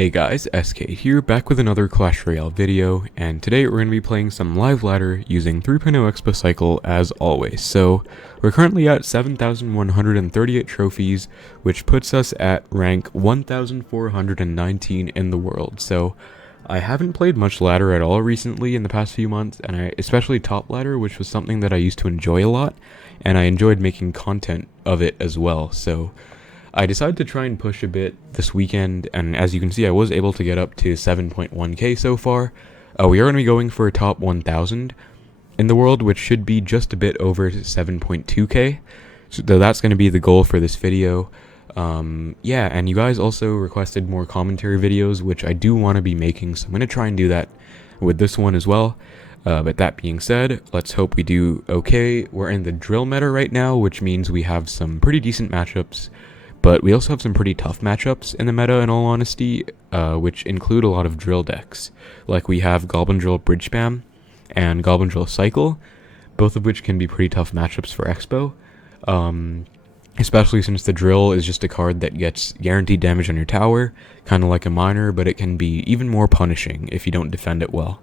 Hey guys, SK here, back with another Clash Royale video, and today we're going to be playing some live ladder using 3.0 Xbow Cycle as always. So, we're currently at 7,138 trophies, which puts us at rank 1,419 in the world. So, I haven't played much ladder at all recently in the past few months, and especially top ladder, which was something that I used to enjoy a lot, and I enjoyed making content of it as well. So, I decided to try and push a bit this weekend, and as you can see, I was able to get up to 7.1k so far. We are going to be going for a top 1,000 in the world, which should be just a bit over 7.2k. So that's going to be the goal for this video. Yeah, and you guys also requested more commentary videos, which I do want to be making, so I'm going to try and do that with this one as well. But that being said, let's hope we do okay. We're in the drill meta right now, which means we have some pretty decent matchups. But we also have some pretty tough matchups in the meta, in all honesty, which include a lot of drill decks. Like we have Goblin Drill Bridge Spam and Goblin Drill Cycle, both of which can be pretty tough matchups for Xbow. Especially since the drill is just a card that gets guaranteed damage on your tower, kind of like a miner, but it can be even more punishing if you don't defend it well.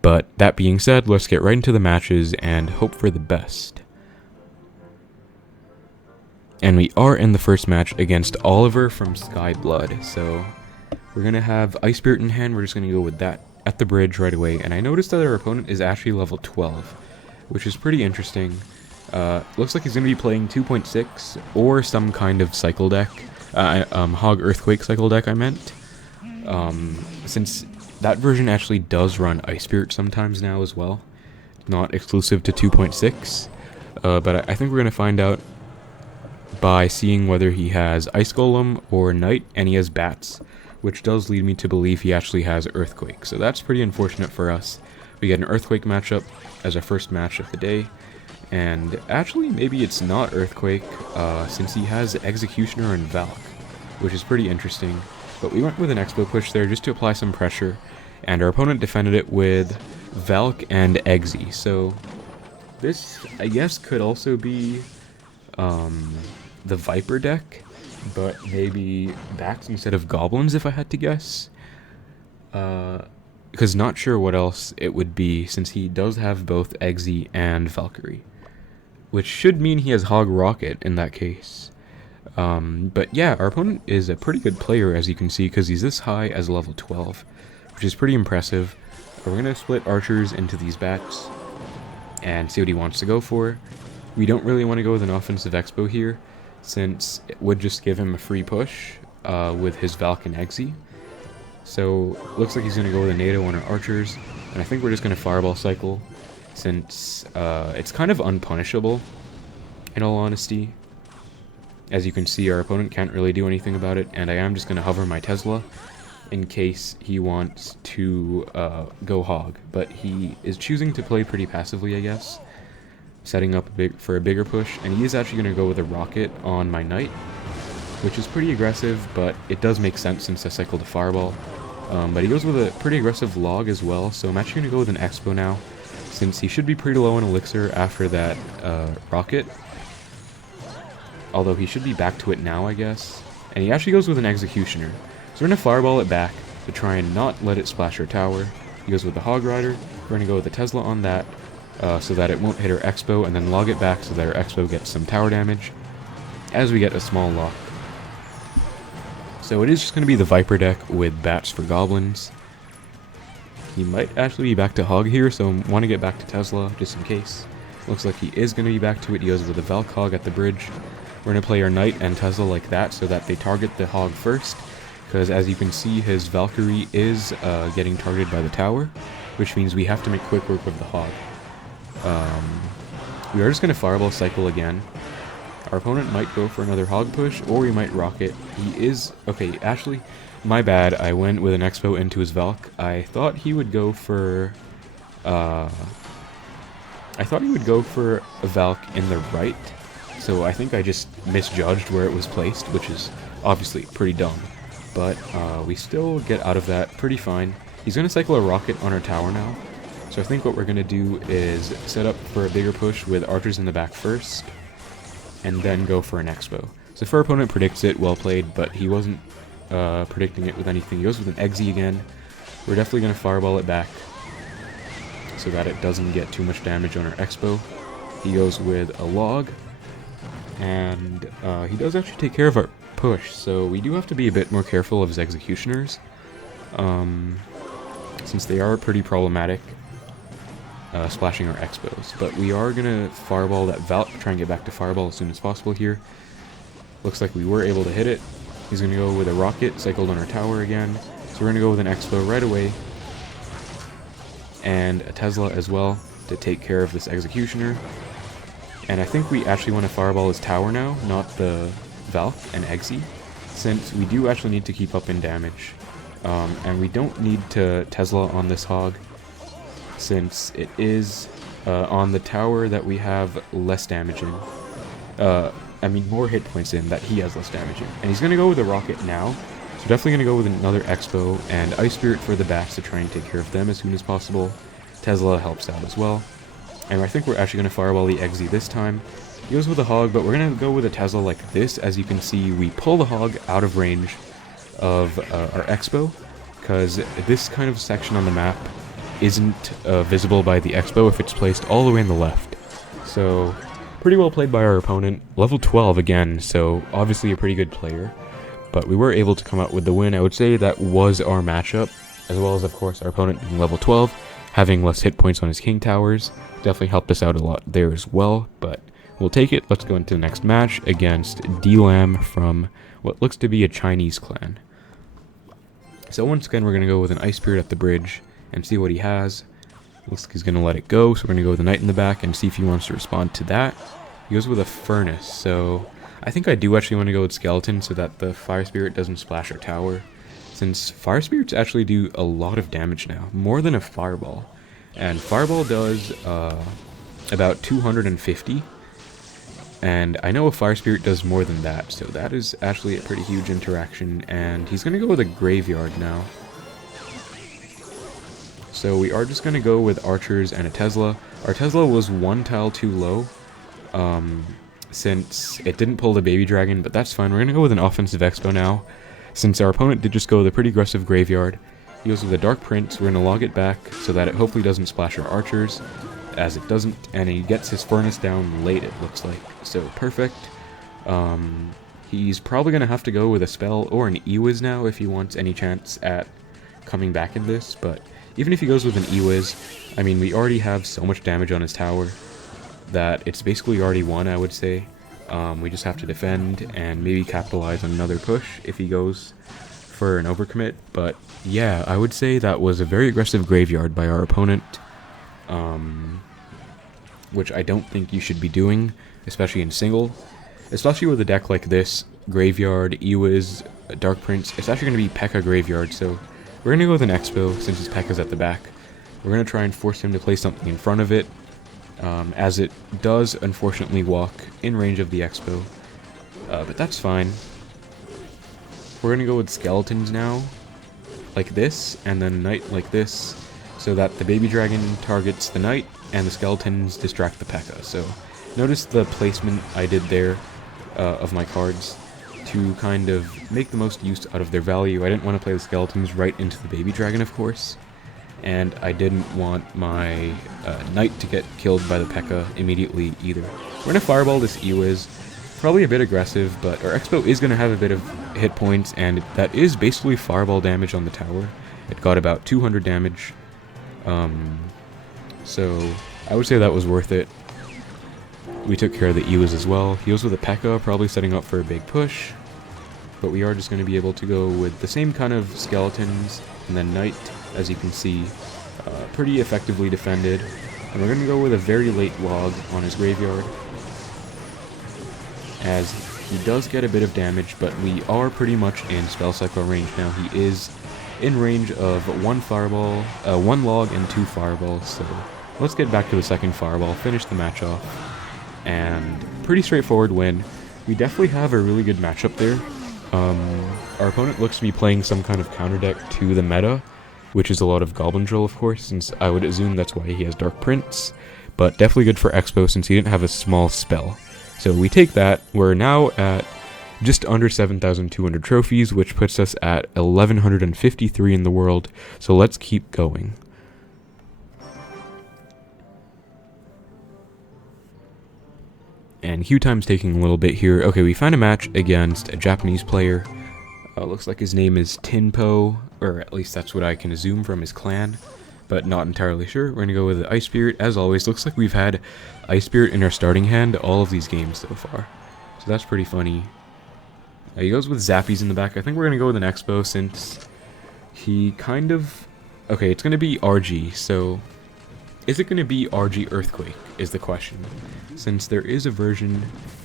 But that being said, let's get right into the matches and hope for the best. And we are in the first match against Oliver from Skyblood, so we're going to have Ice Spirit in hand. We're just going to go with that at the bridge right away. And I noticed that our opponent is actually level 12, which is pretty interesting. Looks like he's going to be playing 2.6 or some kind of cycle deck. Hog Earthquake cycle deck, I meant. Since that version actually does run Ice Spirit sometimes now as well. Not exclusive to 2.6. But I think we're going to find out by seeing whether he has Ice Golem or Knight, and he has Bats, which does lead me to believe he actually has Earthquake, so that's pretty unfortunate for us. We get an Earthquake matchup as our first match of the day, and actually maybe it's not Earthquake, since he has Executioner and Valk, which is pretty interesting, but we went with an Xbow push there just to apply some pressure, and our opponent defended it with Valk and Exe, so this, I guess, could also be the Viiper deck, but maybe bats instead of goblins if I had to guess. Because not sure what else it would be since he does have both Exe and Valkyrie, which should mean he has Hog Rocket in that case. But yeah, our opponent is a pretty good player, as you can see, because he's this high as level 12, which is pretty impressive. We're going to split archers into these bats and see what he wants to go for. We don't really want to go with an offensive Xbow here, since it would just give him a free push with his Valk and Exe. So, looks like he's going to go with a NATO on our archers, and I think we're just going to Fireball Cycle, since it's kind of unpunishable, in all honesty. As you can see, our opponent can't really do anything about it, and I am just going to hover my Tesla in case he wants to go Hog, but he is choosing to play pretty passively, I guess. Setting up for a bigger push, and he is actually going to go with a rocket on my Knight, which is pretty aggressive, but it does make sense since I cycled a Fireball. But he goes with a pretty aggressive log as well, so I'm actually going to go with an Xbow now, since he should be pretty low on Elixir after that rocket. Although he should be back to it now, I guess. And he actually goes with an Executioner. So we're going to Fireball it back to try and not let it splash our tower. He goes with the Hog Rider. We're going to go with the Tesla on that. So that it won't hit our Xbow, and then log it back so that our Xbow gets some tower damage as we get a small lock. So it is just going to be the Viper deck with bats for goblins. He might actually be back to Hog here, so I want to get back to Tesla just in case. Looks like he is going to be back to it. He goes with the Valk Hog at the bridge. We're going to play our Knight and Tesla like that so that they target the Hog first, because as you can see, his Valkyrie is getting targeted by the tower, which means we have to make quick work of the Hog. We are just going to Fireball Cycle again. Our opponent might go for another Hog push, or we might rocket. He is... Okay, actually, my bad. I went with an Xbow into his Valk. I thought he would go for... I thought he would go for a Valk in the right, so I think I just misjudged where it was placed, which is obviously pretty dumb. But we still get out of that pretty fine. He's going to cycle a rocket on our tower now. So I think what we're going to do is set up for a bigger push with archers in the back first, and then go for an Xbow. So if our opponent predicts it, well played, but he wasn't predicting it with anything. He goes with an Eggsy again. We're definitely going to fireball it back so that it doesn't get too much damage on our Xbow. He goes with a log, and he does actually take care of our push, so we do have to be a bit more careful of his executioners, since they are pretty problematic, splashing our Xbows. But we are going to fireball that Valk, try and get back to fireball as soon as possible here. Looks like we were able to hit it. He's going to go with a rocket, cycled on our tower again, so we're going to go with an Xbow right away, and a Tesla as well to take care of this executioner. And I think we actually want to fireball his tower now, not the Valk and Eggsy, since we do actually need to keep up in damage. And we don't need to Tesla on this hog, since it is on the tower that we have less damage in. I mean, more hit points in that he has less damage in. And he's going to go with a rocket now, so definitely going to go with another Xbow and Ice Spirit for the bats to try and take care of them as soon as possible. Tesla helps out as well. And I think we're actually going to fireball the Eggsy this time. He goes with a hog, but we're going to go with a Tesla like this. As you can see, we pull the hog out of range of our Xbow, because this kind of section on the map isn't visible by the Xbow if it's placed all the way on the left. So, pretty well played by our opponent. Level 12 again, so obviously a pretty good player. But we were able to come out with the win. I would say that was our matchup, as well as, of course, our opponent being level 12, having less hit points on his king towers. Definitely helped us out a lot there as well, but we'll take it. Let's go into the next match against D-Lam from what looks to be a Chinese clan. So once again, we're going to go with an Ice Spirit at the bridge and see what he has. Looks like he's going to let it go, so we're going to go with a Knight in the back and see if he wants to respond to that. He goes with a Furnace, so I think I do actually want to go with Skeleton so that the Fire Spirit doesn't splash our tower, since Fire Spirits actually do a lot of damage now, more than a Fireball. And Fireball does about 250, and I know a Fire Spirit does more than that, so that is actually a pretty huge interaction. And he's going to go with a Graveyard now. So we are just going to go with Archers and a Tesla. Our Tesla was one tile too low, since it didn't pull the Baby Dragon, but that's fine. We're going to go with an offensive Xbow now, since our opponent did just go with a pretty aggressive Graveyard. He goes with a Dark Prince. We're going to log it back so that it hopefully doesn't splash our Archers, as it doesn't, and he gets his Furnace down late, it looks like. So, perfect. He's probably going to have to go with a spell or an E-Wiz now if he wants any chance at coming back in this, but even if he goes with an E-Wiz, I mean, we already have so much damage on his tower that it's basically already won, I would say. We just have to defend and maybe capitalize on another push if he goes for an overcommit. But yeah, I would say that was a very aggressive Graveyard by our opponent, which I don't think you should be doing, especially in single. Especially with a deck like this, Graveyard, E-Wiz, Dark Prince, it's actually going to be P.E.K.K.A Graveyard, so we're going to go with an Xbow since his P.E.K.K.A's at the back. We're going to try and force him to play something in front of it, as it does unfortunately walk in range of the Xbow, but that's fine. We're going to go with Skeletons now, like this, and then Knight like this, so that the Baby Dragon targets the Knight, and the Skeletons distract the P.E.K.K.A. So, notice the placement I did there of my cards to kind of make the most use out of their value. I didn't want to play the Skeletons right into the Baby Dragon, of course, and I didn't want my Knight to get killed by the P.E.K.K.A immediately either. We're going to fireball this E-Wiz. Probably a bit aggressive, but our Xbow is going to have a bit of hit points, and that is basically fireball damage on the tower. It got about 200 damage, so I would say that was worth it. We took care of the E-Wiz as well. He goes with a P.E.K.K.A, probably setting up for a big push, but we are just going to be able to go with the same kind of Skeletons, and then Knight, as you can see, pretty effectively defended. And we're going to go with a very late log on his Graveyard, as he does get a bit of damage, but we are pretty much in Spell Cycle range now. He is in range of one Fireball, one log and 2 Fireballs, so let's get back to the second Fireball, finish the match off, and pretty straightforward win. We definitely have a really good matchup there. Our opponent looks to be playing some kind of counter deck to the meta, which is a lot of Goblin Drill, of course, since I would assume that's why he has Dark Prince, but definitely good for Xbow since he didn't have a small spell. So we take that. We're now at just under 7,200 trophies, which puts us at 1,153 in the world. So let's keep going. And queue time's taking a little bit here. Okay, we found a match against a Japanese player. Looks like his name is Tinpo, or at least that's what I can assume from his clan, but not entirely sure. We're gonna go with the Ice Spirit as always. Looks like we've had Ice Spirit in our starting hand all of these games so far, so that's pretty funny. He goes with Zappies in the back. I think we're gonna go with an Xbow since he kind of... Okay, it's gonna be RG, so is it gonna be RG Earthquake is the question, since there is a version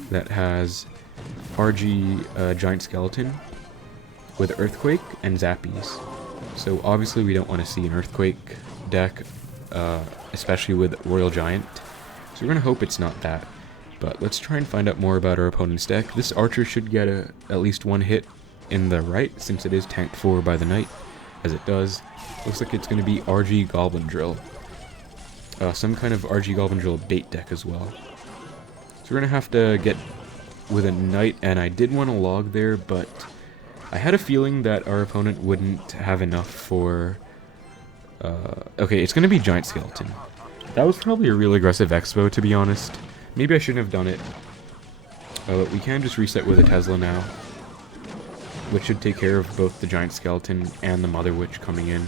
that has RG Giant Skeleton with Earthquake and Zappies. So obviously we don't want to see an Earthquake deck, especially with Royal Giant. So we're going to hope it's not that. But let's try and find out more about our opponent's deck. This Archer should get at least one hit in the right, since it is tanked for by the Knight, as it does. Looks like it's going to be RG Goblin Drill. Some kind of RG Goblin Drill bait deck as well. So we're going to have to get with a Knight, and I did want to log there, but I had a feeling that our opponent wouldn't have enough for... okay, it's going to be Giant Skeleton. That was probably a real aggressive Xbow, to be honest. Maybe I shouldn't have done it. We can just reset with a Tesla now, which should take care of both the Giant Skeleton and the Mother Witch coming in.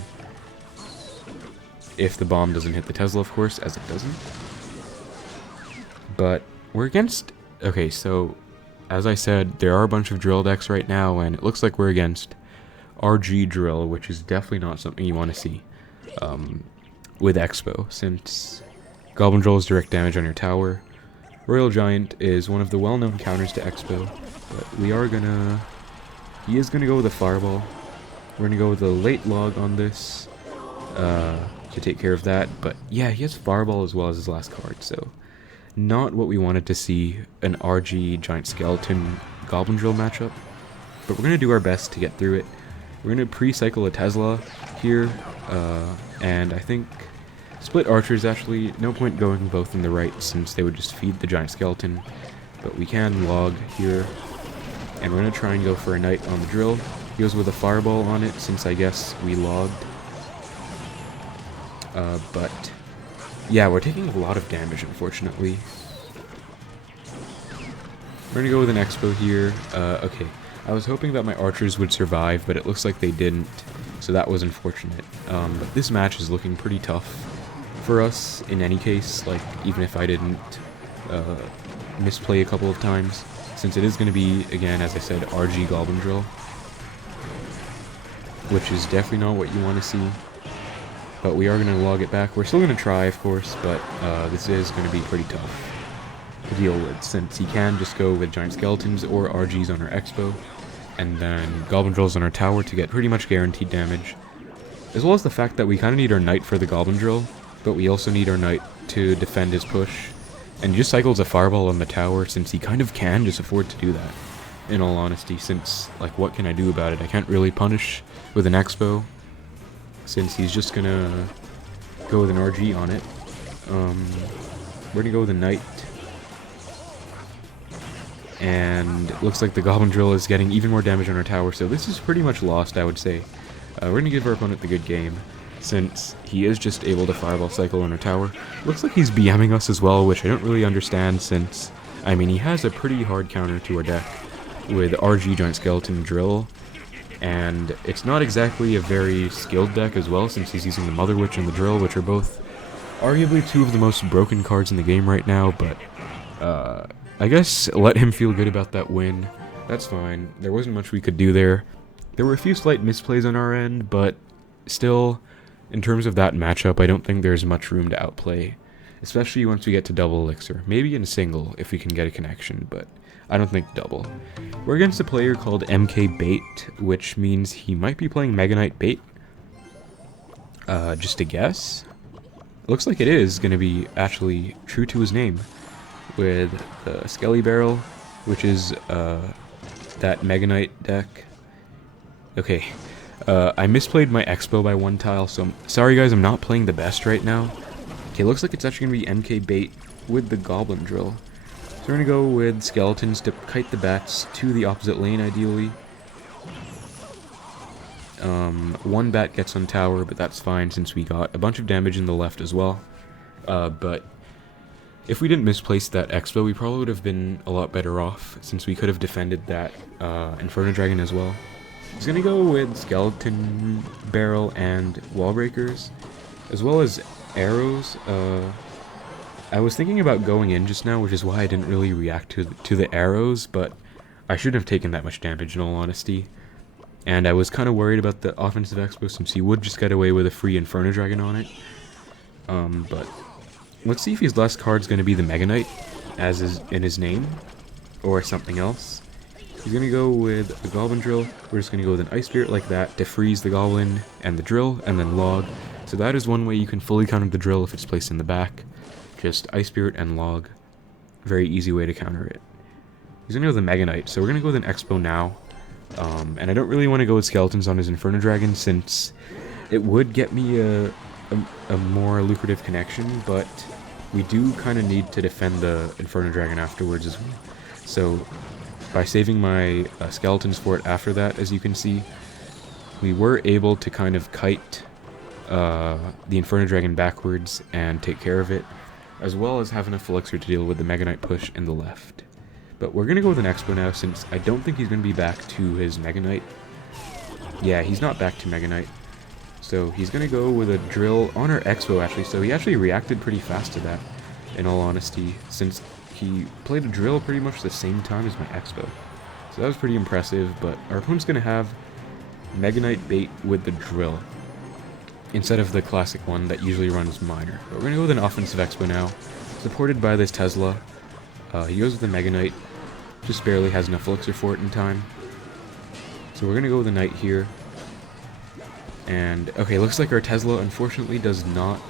If the bomb doesn't hit the Tesla, of course, as it doesn't. But we're against... Okay, so as I said, there are a bunch of drill decks right now, and it looks like we're against RG Drill, which is definitely not something you want to see with Xbow, since Goblin Drill is direct damage on your tower. Royal Giant is one of the well-known counters to Xbow, but we are gonna... He is gonna go with a Fireball. We're gonna go with a late log on this to take care of that, but yeah, he has Fireball as well as his last card, so not what we wanted to see, an RG Giant Skeleton Goblin Drill matchup, but we're gonna do our best to get through it. We're gonna pre-cycle a Tesla here, and I think split archers actually, no point going both in the right since they would just feed the Giant Skeleton, but we can log here, and we're gonna try and go for a Knight on the drill. He goes with a Fireball on it since I guess we logged, but yeah, we're taking a lot of damage, unfortunately. We're gonna go with an Xbow here. Okay, I was hoping that my archers would survive, but it looks like they didn't, so that was unfortunate. But this match is looking pretty tough for us in any case, like, even if I didn't misplay a couple of times, since it is gonna be, again, as I said, RG Goblin Drill, which is definitely not what you want to see. But we are going to log it back. We're still going to try, of course, but this is going to be pretty tough to deal with, since he can just go with Giant Skeletons or RGs on our Xbow, and then Goblin Drills on our tower to get pretty much guaranteed damage, as well as the fact that we kind of need our Knight for the Goblin Drill, but we also need our Knight to defend his push, and he just cycles a Fireball on the tower, since he kind of can just afford to do that, in all honesty, since, like, what can I do about it? I can't really punish with an Xbow, since he's just gonna go with an RG on it. We're gonna go with a Knight. And it looks like the Goblin Drill is getting even more damage on our tower, so this is pretty much lost, I would say. We're gonna give our opponent the good game, since he is just able to Fireball Cycle on our tower. Looks like he's BMing us as well, which I don't really understand, since, I mean, he has a pretty hard counter to our deck with RG Giant Skeleton Drill, and it's not exactly a very skilled deck as well, since he's using the Mother Witch and the Drill, which are both arguably two of the most broken cards in the game right now, but I guess let him feel good about that win. That's fine. There wasn't much we could do there. There were a few slight misplays on our end, but still, in terms of that matchup, I don't think there's much room to outplay, especially once we get to double elixir. Maybe in single if we can get a connection, but I don't think double. We're against a player called P.E.K.K.A, which means he might be playing Mega Knight Bait. Just a guess. Looks like it is going to be actually true to his name, with the Skelly Barrel, which is that Mega Knight deck. Okay, I misplayed my Xbow by one tile, so sorry guys, I'm not playing the best right now. Okay, looks like it's actually going to be P.E.K.K.A with the Goblin Drill. So we're gonna go with skeletons to kite the bats to the opposite lane, ideally. One bat gets on tower, but that's fine since we got a bunch of damage in the left as well. But if we didn't misplace that Xbow, we probably would have been a lot better off, since we could have defended that Inferno Dragon as well. He's gonna go with Skeleton Barrel and Wallbreakers, as well as arrows. I was thinking about going in just now, which is why I didn't really react to the arrows, but I shouldn't have taken that much damage in all honesty. And I was kind of worried about the offensive Xbow since he would just get away with a free Inferno Dragon on it. But let's see if his last card's going to be the Mega Knight, as is in his name, or something else. He's going to go with a Goblin Drill. We're just going to go with an Ice Spirit like that to freeze the Goblin and the Drill, and then Log. So that is one way you can fully counter the Drill if it's placed in the back. Just Ice Spirit and Log. Very easy way to counter it. He's going to go with the Mega Knight, so we're going to go with an Xbow now. And I don't really want to go with skeletons on his Inferno Dragon since it would get me a more lucrative connection, but we do kind of need to defend the Inferno Dragon afterwards as well. So by saving my skeletons for it after that, as you can see, we were able to kind of kite the Inferno Dragon backwards and take care of it, as well as have enough elixir to deal with the Mega Knight push in the left. But we're going to go with an Xbow now, since I don't think he's going to be back to his Mega Knight. Yeah, he's not back to Mega Knight. So he's going to go with a Drill on our Xbow, actually. So he actually reacted pretty fast to that, in all honesty, since he played a Drill pretty much the same time as my Xbow. So that was pretty impressive, but our opponent's going to have Mega Knight bait with the Drill, instead of the classic one that usually runs Miner. But we're going to go with an offensive Xbow now, supported by this Tesla. He goes with the Mega Knight, just barely has enough elixir for it in time. So we're going to go with a Knight here. And, okay, looks like our Tesla unfortunately does not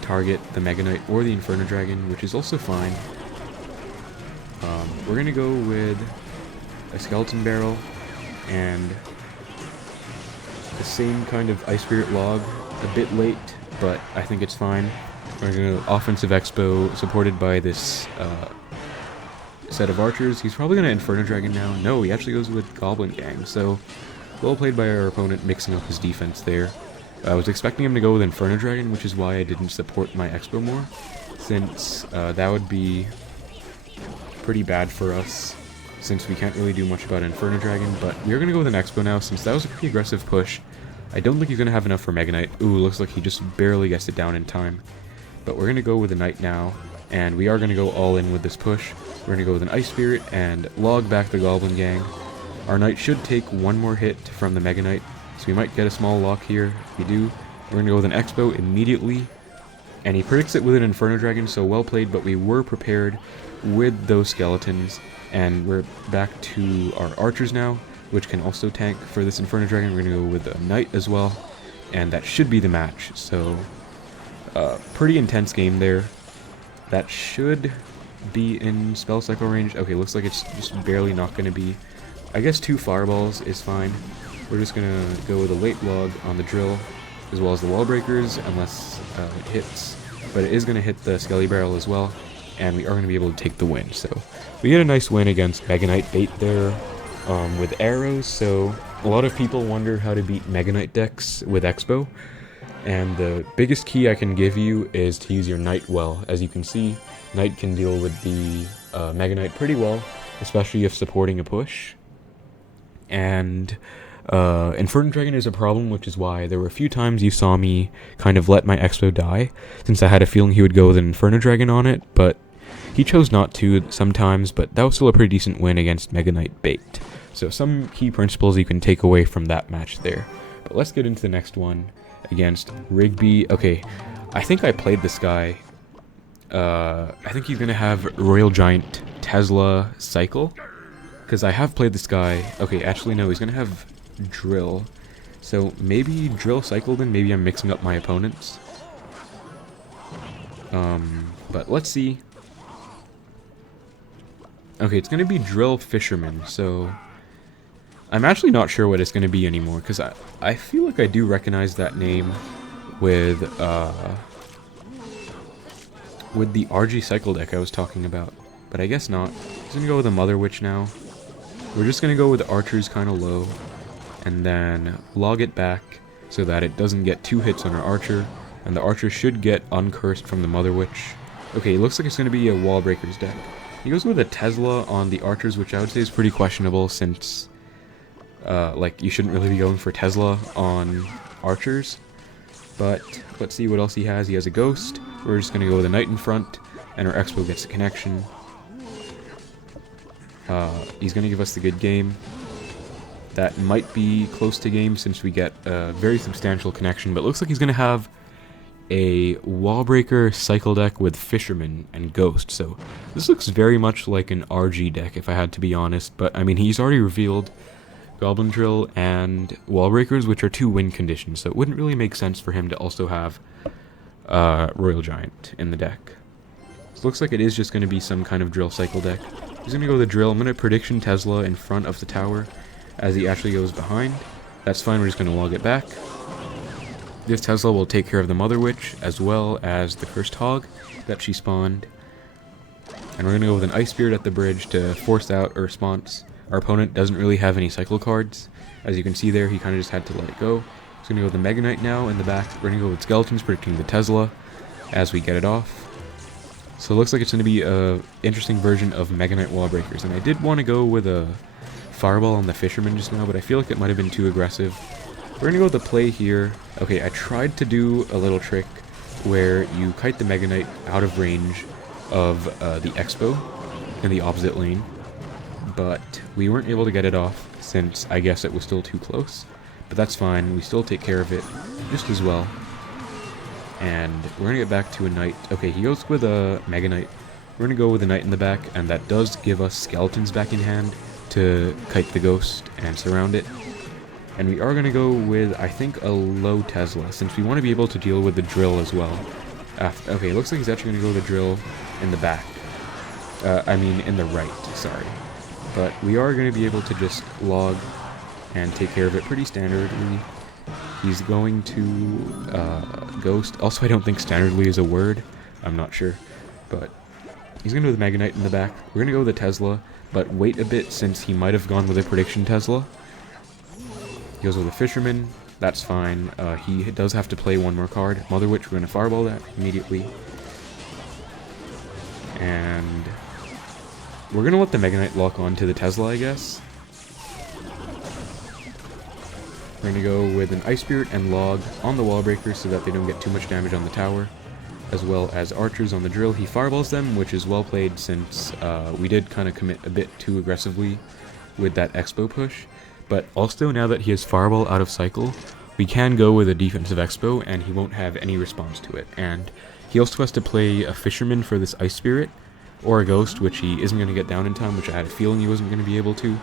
target the Mega Knight or the Inferno Dragon, which is also fine. We're going to go with a Skeleton Barrel and the same kind of Ice Spirit Log, a bit late, but I think it's fine. We're going to offensive Xbow supported by this set of archers. He's probably going to Inferno Dragon now. No, he actually goes with Goblin Gang, so well played by our opponent mixing up his defense there. I was expecting him to go with Inferno Dragon, which is why I didn't support my Xbow more, since that would be pretty bad for us, since we can't really do much about Inferno Dragon. But we're going to go with an Xbow now, since that was a pretty aggressive push. I don't think he's going to have enough for Mega Knight. Ooh, looks like he just barely gets it down in time. But we're going to go with a Knight now, and we are going to go all in with this push. We're going to go with an Ice Spirit and Log back the Goblin Gang. Our Knight should take one more hit from the Mega Knight, so we might get a small lock here. If we do, we're going to go with an Xbow immediately. And he predicts it with an Inferno Dragon, so well played, but we were prepared with those skeletons. And we're back to our archers now, which can also tank for this Inferno Dragon. We're going to go with a Knight as well, and that should be the match. So, pretty intense game there. That should be in spell cycle range. Okay, looks like it's just barely not going to be. I guess 2 fireballs is fine. We're just going to go with a late Log on the Drill, as well as the Wallbreakers, unless it hits. But it is going to hit the Skelly Barrel as well, and we are going to be able to take the win. So we get a nice win against Mega Knight bait there with arrows. So a lot of people wonder how to beat Mega Knight decks with Xbow. And the biggest key I can give you is to use your Knight well. As you can see, Knight can deal with the Mega Knight pretty well, especially if supporting a push. And Inferno Dragon is a problem, which is why there were a few times you saw me kind of let my Xbow die, since I had a feeling he would go with an Inferno Dragon on it, but he chose not to sometimes, but that was still a pretty decent win against Mega Knight bait. So some key principles you can take away from that match there. But let's get into the next one against Rigby. Okay, I think I played this guy. I think he's going to have Royal Giant Tesla Cycle, because I have played this guy. Okay, actually no, he's going to have Drill. So maybe Drill Cycle, then maybe I'm mixing up my opponents. But let's see. Okay, it's going to be Drill Fisherman, so I'm actually not sure what it's going to be anymore, because I feel like I do recognize that name with the RG Cycle deck I was talking about. but I guess not. He's gonna go with a Mother Witch now. We're just gonna go with archers kind of low, and then log it back so that it doesn't get 2 hits on our archer, and the archer should get uncursed from the Mother Witch. Okay, it looks like it's gonna be a Wallbreakers deck. He goes with a Tesla on the archers, which I would say is pretty questionable since, like, you shouldn't really be going for Tesla on archers. But let's see what else he has. He has a Ghost. We're just gonna go with a Knight in front, and our Xbow gets a connection. He's gonna give us the good game. That might be close to game since we get a very substantial connection, but looks like he's gonna have a Wallbreaker Cycle deck with Fisherman and Ghost, so this looks very much like an RG deck if I had to be honest, but I mean he's already revealed Goblin Drill and Wallbreakers, which are 2 win conditions, so it wouldn't really make sense for him to also have Royal Giant in the deck. So it looks like it is just going to be some kind of Drill Cycle deck. He's going to go with the Drill. I'm going to Prediction Tesla in front of the tower as he actually goes behind. That's fine, we're just going to log it back. This Tesla will take care of the Mother Witch, as well as the Cursed Hog that she spawned. And we're going to go with an Ice Spirit at the bridge to force out a response. Our opponent doesn't really have any Cycle cards. As you can see there, he kind of just had to let it go. He's going to go with the Mega Knight now in the back. We're going to go with Skeletons, predicting the Tesla as we get it off. So it looks like it's going to be a interesting version of Mega Knight Wallbreakers. And I did want to go with a Fireball on the Fisherman just now, but I feel like it might have been too aggressive. We're going to go with the play here. Okay, I tried to do a little trick where you kite the Mega Knight out of range of the Xbow in the opposite lane, but we weren't able to get it off since I guess it was still too close. But that's fine, we still take care of it just as well. And we're going to get back to a Knight. Okay, he goes with a Mega Knight. We're going to go with a Knight in the back, and that does give us Skeletons back in hand to kite the Ghost and surround it. And we are going to go with, I think, a low Tesla, since we want to be able to deal with the Drill as well. Okay, it looks like he's actually going to go with the Drill in the back. I mean, in the right, sorry. But we are going to be able to just log and take care of it pretty standardly. He's going to Ghost. Also, I don't think standardly is a word. I'm not sure. But he's going to go with the Mega Knight in the back. We're going to go with the Tesla, but wait a bit since he might have gone with a Prediction Tesla. He goes with the Fisherman. That's fine. He does have to play one more card. Mother Witch, we're going to Fireball that immediately. And we're going to let the Mega Knight lock on to the Tesla, I guess. We're going to go with an Ice Spirit and Log on the Wallbreakers so that they don't get too much damage on the tower, as well as Archers on the Drill. He Fireballs them, which is well played since we did kind of commit a bit too aggressively with that Xbow push. But also, now that he has Fireball out of Cycle, we can go with a defensive Xbow, and he won't have any response to it. And he also has to play a Fisherman for this Ice Spirit, or a Ghost, which he isn't going to get down in time, which I had a feeling he wasn't going to be able to.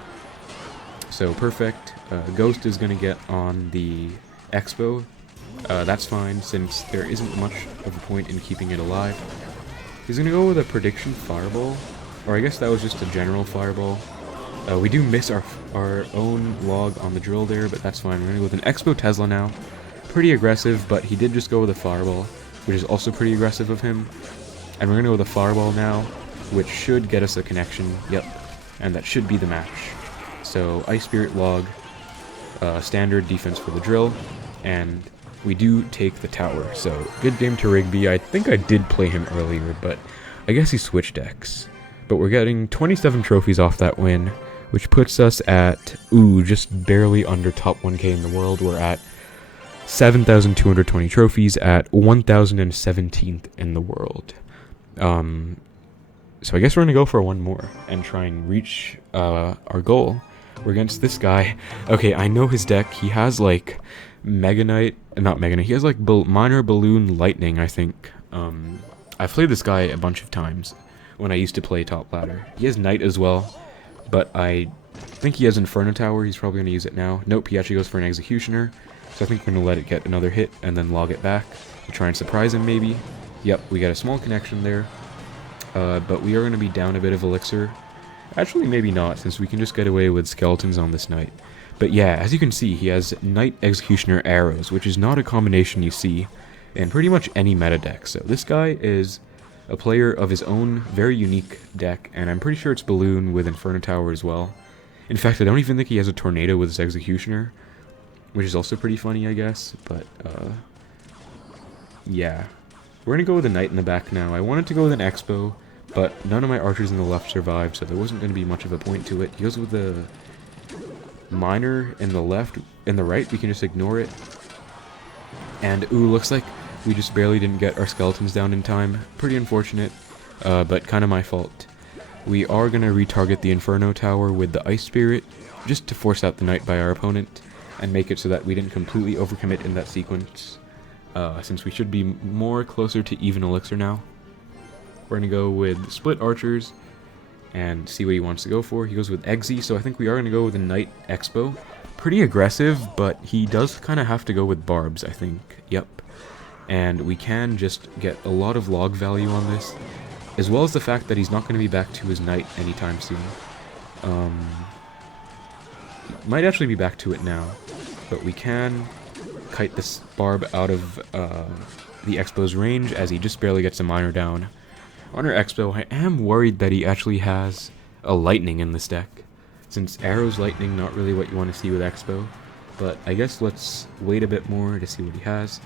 So, perfect. Ghost is going to get on the Xbow. That's fine, since there isn't much of a point in keeping it alive. He's going to go with a Prediction Fireball, or I guess that was just a general Fireball. We do miss our own log on the Drill there, but that's fine. We're going to go with an Xbow Tesla now. Pretty aggressive, but he did just go with a Fireball, which is also pretty aggressive of him. And we're going to go with a Fireball now, which should get us a connection. Yep, and that should be the match. So, Ice Spirit Log, standard defense for the Drill, and we do take the tower. So, good game to Rigby. I think I did play him earlier, but I guess he switched decks. But we're getting 27 trophies off that win, which puts us at, just barely under top 1k in the world. We're at 7,220 trophies at 1,017th in the world. So I guess we're going to go for one more and try and reach our goal. We're against this guy. Okay, I know his deck. He has like Mega Knight, not Mega Knight, he has like Minor Balloon Lightning, I think. I've played this guy a bunch of times when I used to play top ladder. He has Knight as well, but I think he has Inferno Tower. He's probably going to use it now. Nope, he actually goes for an Executioner. So I think we're going to let it get another hit and then log it back. We'll try and surprise him maybe. Yep, we got a small connection there. But we are going to be down a bit of Elixir. Actually, maybe not, since we can just get away with Skeletons on this Knight. But yeah, as you can see, he has Knight Executioner Arrows, which is not a combination you see in pretty much any meta deck. So this guy is a player of his own very unique deck, and I'm pretty sure it's Balloon with Inferno Tower as well. In fact, I don't even think he has a Tornado with his Executioner, which is also pretty funny, I guess, but, yeah. We're gonna go with a Knight in the back now. I wanted to go with an Xbow, but none of my archers in the left survived, so there wasn't gonna be much of a point to it. He goes with the Miner in the left, in the right, we can just ignore it. And, ooh, looks like we just barely didn't get our skeletons down in time. Pretty unfortunate, but kind of my fault. We are going to retarget the Inferno Tower with the Ice Spirit, just to force out the Knight by our opponent, and make it so that we didn't completely overcommit in that sequence, since we should be more closer to even elixir now. We're going to go with split archers, and see what he wants to go for. He goes with Eggsy, so I think we are going to go with a Knight Xbow. Pretty aggressive, but he does kind of have to go with barbs, I think. Yep. And we can just get a lot of log value on this, as well as the fact that he's not going to be back to his Knight anytime soon. Might actually be back to it now, but we can kite this barb out of the Xbow's range, as he just barely gets a miner down. On our Xbow, I am worried that he actually has a lightning in this deck, since arrows lightning not really what you want to see with Xbow, but I guess let's wait a bit more to see what he has.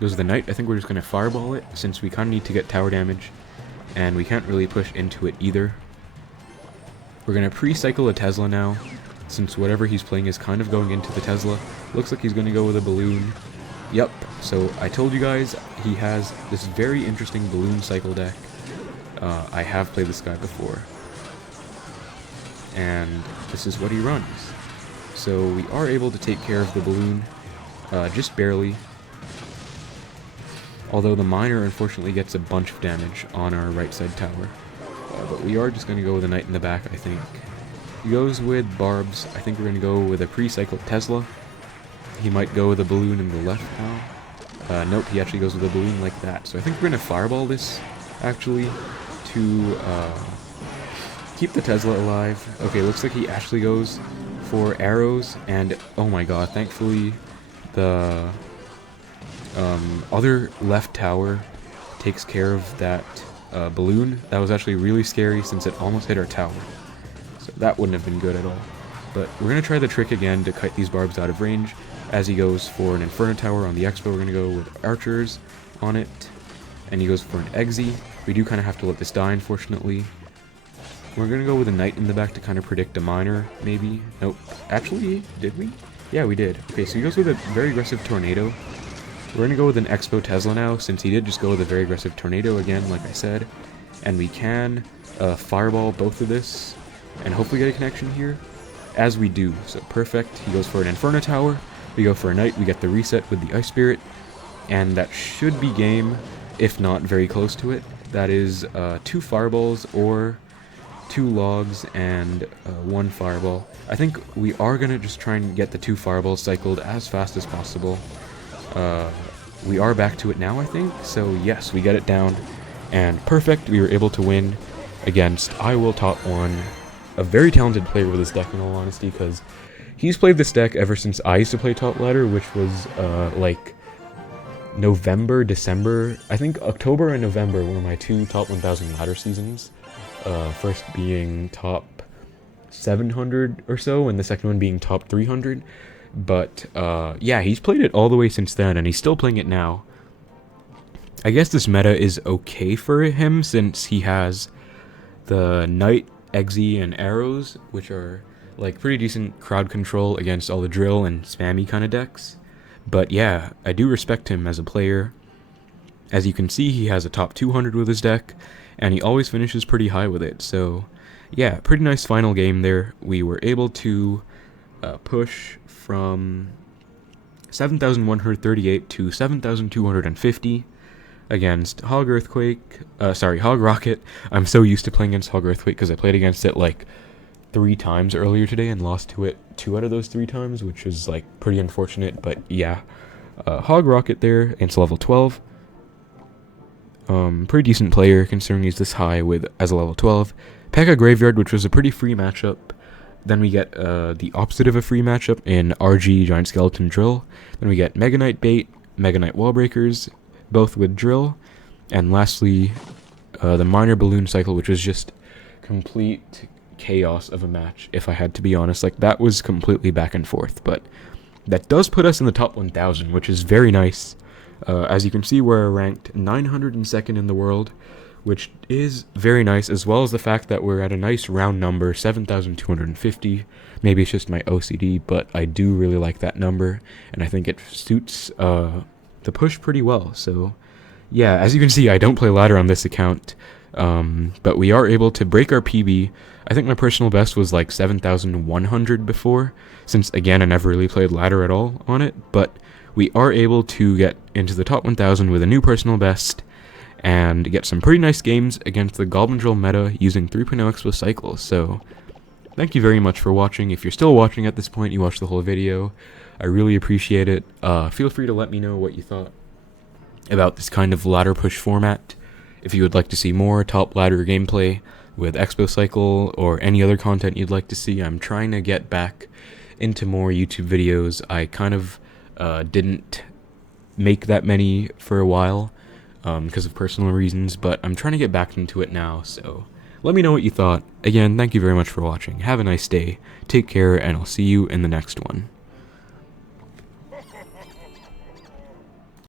Goes the Knight. I think we're just going to fireball it, since we kind of need to get tower damage, and we can't really push into it either. We're going to pre-cycle a Tesla now, since whatever he's playing is kind of going into the Tesla. Looks like he's going to go with a Balloon. Yep, so I told you guys, he has this very interesting Balloon Cycle deck. I have played this guy before, and this is what he runs. So we are able to take care of the Balloon, just barely. Although the Miner unfortunately gets a bunch of damage on our right side tower. But we are just going to go with a Knight in the back, I think. He goes with barbs. I think we're going to go with a pre-cycled Tesla. He might go with a Balloon in the left now. Nope, he actually goes with a Balloon like that. So I think we're going to fireball this, actually, to keep the Tesla alive. Okay, looks like he actually goes for arrows, and oh my god, thankfully the other left tower takes care of that Balloon. That was actually really scary, since it almost hit our tower. So that wouldn't have been good at all. But we're going to try the trick again to kite these barbs out of range, as he goes for an Inferno Tower on the Xbow. We're going to go with archers on it, and he goes for an Eggsy. We do kind of have to let this die, unfortunately. We're going to go with a Knight in the back to kind of predict a miner, maybe. Nope. Actually, did we? Yeah, we did. Okay, so he goes with a very aggressive Tornado. We're going to go with an Xbow Tesla now, since he did just go with a very aggressive Tornado again, like I said. And we can fireball both of this, and hopefully get a connection here, as we do. So perfect. He goes for an Inferno Tower. We go for a Knight. We get the reset with the Ice Spirit, and that should be game, if not very close to it. That is 2 fireballs, or 2 logs, and 1 fireball. I think we are going to just try and get the 2 fireballs cycled as fast as possible. We are back to it now, I think, so yes, we get it down, and perfect, we were able to win against I Will Top 1, a very talented player with this deck, in all honesty, because he's played this deck ever since I used to play Top Ladder, which was, like, November, December. I think October and November were my 2 Top 1000 Ladder seasons, first being Top 700 or so, and the second one being Top 300. But, yeah, he's played it all the way since then, and he's still playing it now. I guess this meta is okay for him, since he has the Knight, Eggsy, and Arrows, which are, like, pretty decent crowd control against all the drill and spammy kind of decks. But, yeah, I do respect him as a player. As you can see, he has a top 200 with his deck, and he always finishes pretty high with it. So, yeah, pretty nice final game there. We were able to push from 7,138 to 7,250 against Hog Rocket. I'm so used to playing against Hog Earthquake because I played against it like 3 times earlier today and lost to it 2 out of those 3 times, which is like pretty unfortunate, but yeah. Hog Rocket there against level 12. Pretty decent player considering he's this high as a level 12. P.E.K.K.A Graveyard, which was a pretty free matchup. Then we get the opposite of a free matchup in RG Giant Skeleton Drill. Then we get Mega Knight Bait, Mega Knight Wallbreakers, both with Drill. And lastly, the minor balloon cycle, which was just complete chaos of a match, if I had to be honest. Like, that was completely back and forth, but that does put us in the top 1,000, which is very nice. As you can see, we're ranked 902nd in the world, which is very nice, as well as the fact that we're at a nice round number, 7,250. Maybe it's just my OCD, but I do really like that number, and I think it suits the push pretty well. So yeah, as you can see, I don't play ladder on this account, but we are able to break our PB. I think my personal best was like 7,100 before, since again I never really played ladder at all on it, but we are able to get into the top 1,000 with a new personal best, and get some pretty nice games against the Goblin drill meta using 3.0 Xbow Cycle. So thank you very much for watching. If you're still watching at this point, you watched the whole video, I really appreciate it. Feel free to let me know what you thought about this kind of ladder push format. If you would like to see more top ladder gameplay with Xbow Cycle or any other content you'd like to see, I'm trying to get back into more YouTube videos. I kind of didn't make that many for a while because of personal reasons, but I'm trying to get back into it now, so let me know what you thought. Again, thank you very much for watching. Have a nice day, take care, and I'll see you in the next one.